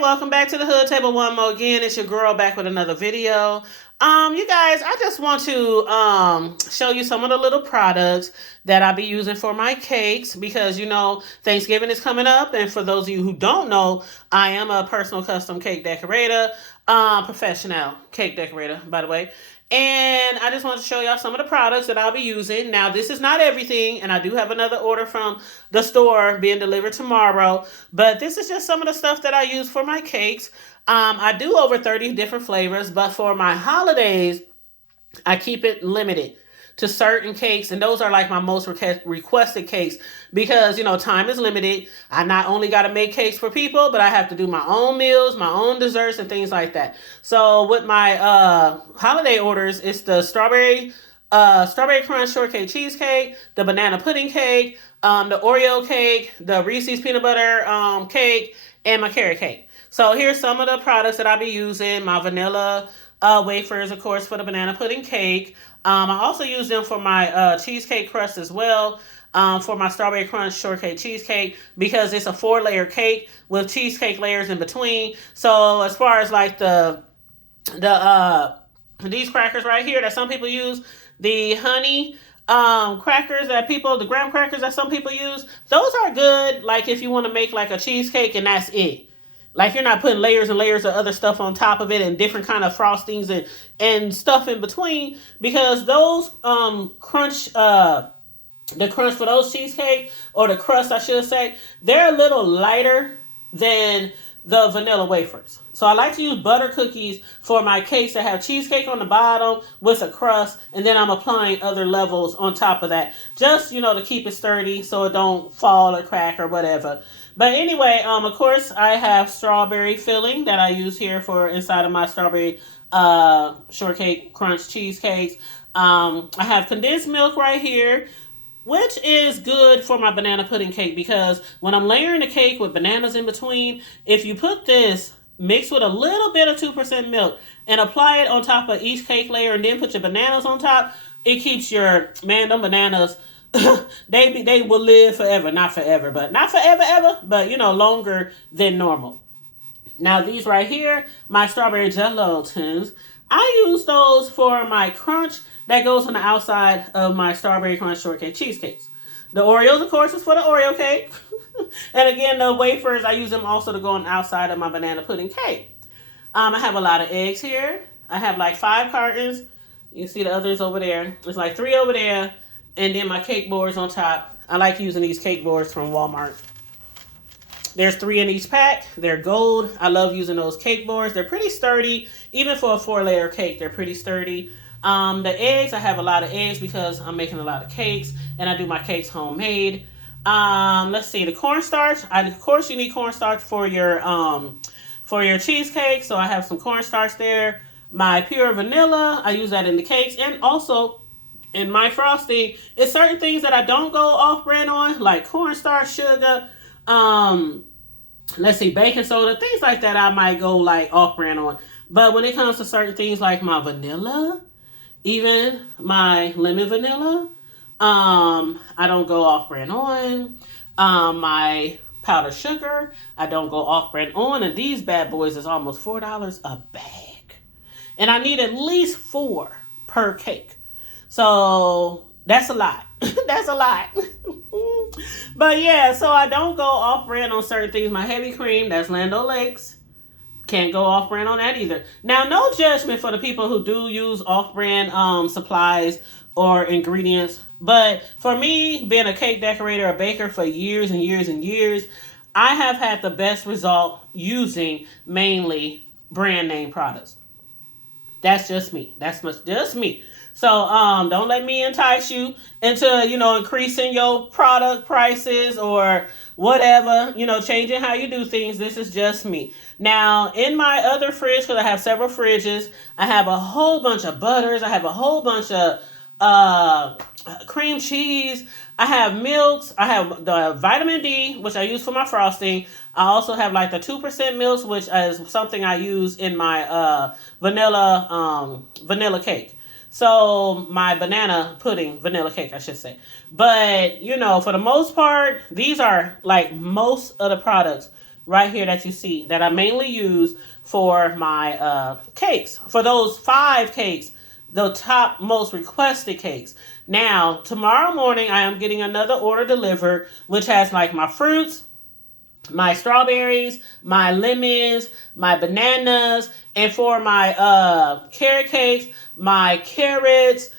welcome back to the Hood Table one more again. It's your girl back with another video. You guys, I just want to show you some of the little products that I'll be using for my cakes because Thanksgiving is coming up, and for those of you who don't know, I am a personal custom cake decorator, professional cake decorator, by the way. And I just want to show y'all some of the products that I'll be using. Now, this is not everything, and I do have another order from the store being delivered tomorrow. But this is just some of the stuff that I use for my cakes. I do over 30 different flavors, but for my holidays, I keep it limited to certain cakes, and those are like my most requested cakes because time is limited. I not only got to make cakes for people, but I have to do my own meals, my own desserts, and things like that. So with my holiday orders, it's the strawberry crunch shortcake cheesecake, the banana pudding cake, the Oreo cake, the Reese's peanut butter cake, and my carrot cake. So here's some of the products that I'll be using. My vanilla wafers, of course, for the banana pudding cake. I also use them for my cheesecake crust as well, for my strawberry crunch shortcake cheesecake, because it's a 4-layer cake with cheesecake layers in between. So as far as like these crackers right here that some people use, the honey crackers the graham crackers that some people use, those are good like if you want to make like a cheesecake and that's it. Like you're not putting layers and layers of other stuff on top of it and different kind of frostings and stuff in between, because those crunch the crunch for those cheesecake, or the crust I should say, they're a little lighter than the vanilla wafers. So I like to use butter cookies for my cakes that have cheesecake on the bottom with a crust, and then I'm applying other levels on top of that, just to keep it sturdy so it don't fall or crack or whatever. But anyway, of course, I have strawberry filling that I use here for inside of my strawberry shortcake crunch cheesecakes. I have condensed milk right here, which is good for my banana pudding cake, because when I'm layering the cake with bananas in between, if you put this mixed with a little bit of 2% milk and apply it on top of each cake layer and then put your bananas on top, it keeps them bananas, they will live forever. Not forever ever, but longer than normal. Now these right here, my strawberry gelatins, I use those for my crunch that goes on the outside of my strawberry crunch shortcake cheesecakes. The Oreos, of course, is for the Oreo cake. And again, the wafers, I use them also to go on the outside of my banana pudding cake. I have a lot of eggs here. I have like 5 cartons. You see the others over there. There's like 3 over there. And then my cake boards on top. I like using these cake boards from Walmart. There's 3 in each pack. They're gold. I love using those cake boards. They're pretty sturdy. Even for a 4-layer cake, they're pretty sturdy. The eggs, I have a lot of eggs because I'm making a lot of cakes, and I do my cakes homemade. Let's see, the cornstarch. Of course, you need cornstarch for your cheesecake, so I have some cornstarch there. My pure vanilla, I use that in the cakes, and also in my frosting. It's certain things that I don't go off-brand on, like cornstarch, sugar, let's see, baking soda, things like that I might go like off-brand on. But when it comes to certain things like my vanilla, even my lemon vanilla, I don't go off-brand on. My powdered sugar, I don't go off-brand on. And these bad boys is almost $4 a bag. And I need at least 4 per cake. So that's a lot. That's a lot. But yeah, so I don't go off-brand on certain things. My heavy cream, that's Land O'Lakes. Can't go off-brand on that either. Now, no judgment for the people who do use off-brand supplies or ingredients. But for me, being a cake decorator, a baker for years and years and years, I have had the best result using mainly brand name products. That's just me. That's just me. So don't let me entice you into, increasing your product prices or whatever, changing how you do things. This is just me. Now, in my other fridge, because I have several fridges, I have a whole bunch of butters. I have a whole bunch of cream cheese. I have milks. I have the vitamin D, which I use for my frosting. I also have like the 2% milks, which is something I use in my vanilla cake. So my banana pudding, vanilla cake, I should say. But, for the most part, these are like most of the products right here that you see that I mainly use for my cakes. For those 5 cakes, the top most requested cakes. Now, tomorrow morning, I am getting another order delivered, which has like my fruits, my strawberries, my lemons, my bananas, and for my carrot cakes, my carrots,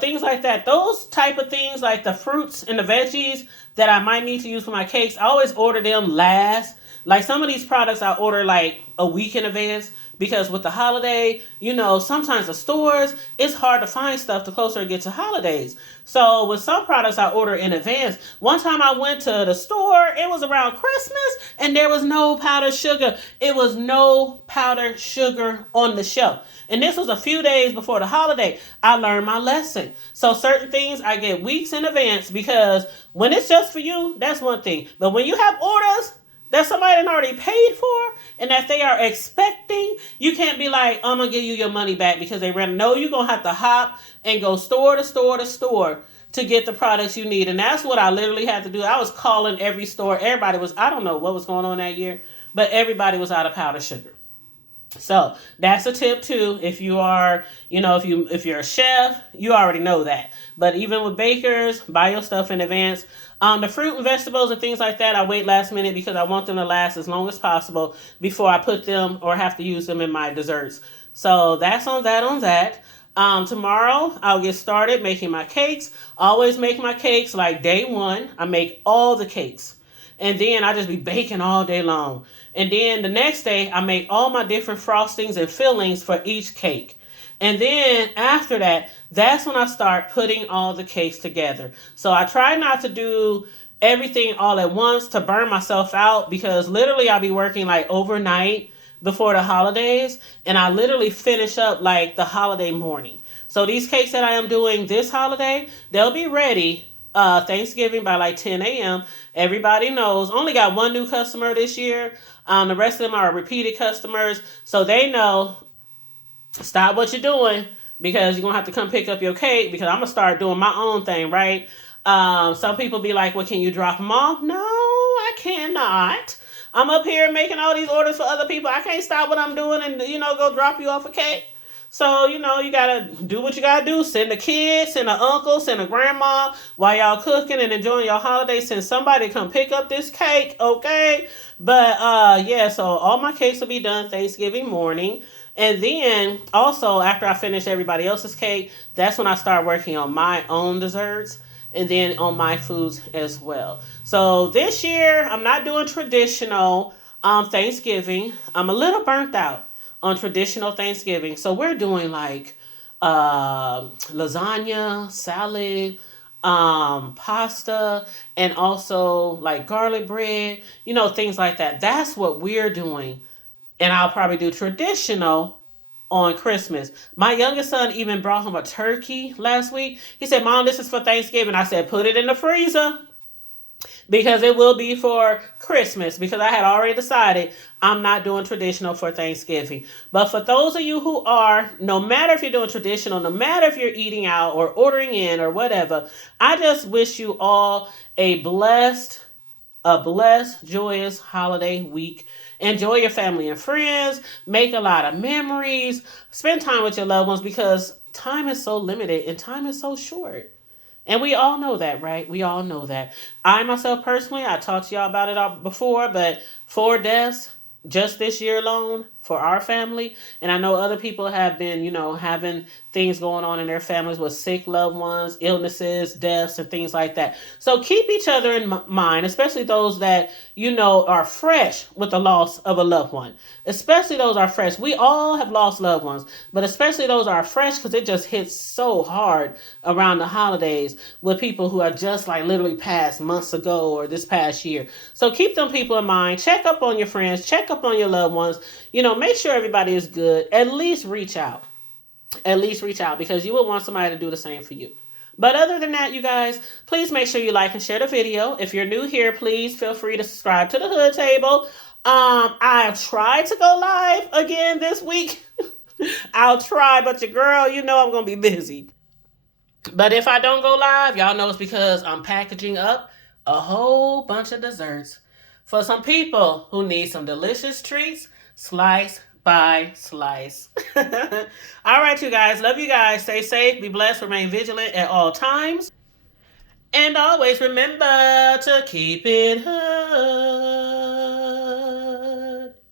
things like that. Those type of things, like the fruits and the veggies that I might need to use for my cakes, I always order them last. Like some of these products I order like a week in advance because with the holiday, sometimes the stores, it's hard to find stuff the closer it gets to holidays. So with some products I order in advance. One time I went to the store, it was around Christmas, and there was no powdered sugar. It was no powdered sugar on the shelf. And this was a few days before the holiday. I learned my lesson. So certain things I get weeks in advance because when it's just for you, that's one thing. But when you have orders that somebody had already paid for and that they are expecting, you can't be like, I'm going to give you your money back because they ran. No, you're going to have to hop and go store to store to store to get the products you need. And that's what I literally had to do. I was calling every store. Everybody was, I don't know what was going on that year, but everybody was out of powdered sugar. So that's a tip too. If you are, if you're a chef, you already know that. But even with bakers, buy your stuff in advance. The fruit and vegetables and things like that, I wait last minute because I want them to last as long as possible before I put them or have to use them in my desserts. So that's on that. Tomorrow I'll get started making my cakes. I always make my cakes like day one. I make all the cakes. And then I just be baking all day long. And then the next day, I make all my different frostings and fillings for each cake. And then after that, that's when I start putting all the cakes together. So I try not to do everything all at once to burn myself out because literally I'll be working like overnight before the holidays. And I literally finish up like the holiday morning. So these cakes that I am doing this holiday, they'll be ready Thanksgiving by like 10 a.m. Everybody knows. Only got one new customer this year. The rest of them are repeated customers. So they know, stop what you're doing because you're going to have to come pick up your cake because I'm going to start doing my own thing, right? Some people be like, well, can you drop them off? No, I cannot. I'm up here making all these orders for other people. I can't stop what I'm doing and, go drop you off a cake. So, you got to do what you got to do. Send a kid, send an uncle, send a grandma while y'all cooking and enjoying your holiday. Send somebody to come pick up this cake, okay? But, so all my cakes will be done Thanksgiving morning. And then, also, after I finish everybody else's cake, that's when I start working on my own desserts and then on my foods as well. So, this year, I'm not doing traditional Thanksgiving. I'm a little burnt out on traditional Thanksgiving. So we're doing like lasagna, salad, pasta, and also like garlic bread, things like that. That's what we're doing. And I'll probably do traditional on Christmas. My youngest son even brought home a turkey last week. He said, Mom, this is for Thanksgiving. I said, put it in the freezer because it will be for Christmas because I had already decided I'm not doing traditional for Thanksgiving. But for those of you who are, no matter if you're doing traditional, no matter if you're eating out or ordering in or whatever, I just wish you all a blessed, joyous holiday week. Enjoy your family and friends. Make a lot of memories. Spend time with your loved ones because time is so limited and time is so short. And we all know that, right? We all know that. I myself personally, I talked to y'all about it before, but 4 deaths just this year alone for our family. And I know other people have been, having things going on in their families with sick loved ones, illnesses, deaths, and things like that. So keep each other in mind, especially those that, are fresh with the loss of a loved one. Especially those are fresh. We all have lost loved ones, but especially those are fresh because it just hits so hard around the holidays with people who are just like literally passed months ago or this past year. So keep them people in mind. Check up on your friends. Check up on your loved ones. Make sure everybody is good. At least reach out. Because you would want somebody to do the same for you. But other than that, you guys, please make sure you like and share the video. If you're new here, please feel free to subscribe to the Hood Table. I've tried to go live again this week. I'll try, but your girl, I'm going to be busy. But if I don't go live, y'all know it's because I'm packaging up a whole bunch of desserts For some people who need some delicious treats, slice by slice. All right, you guys. Love you guys. Stay safe, be blessed, remain vigilant at all times. And always remember to keep it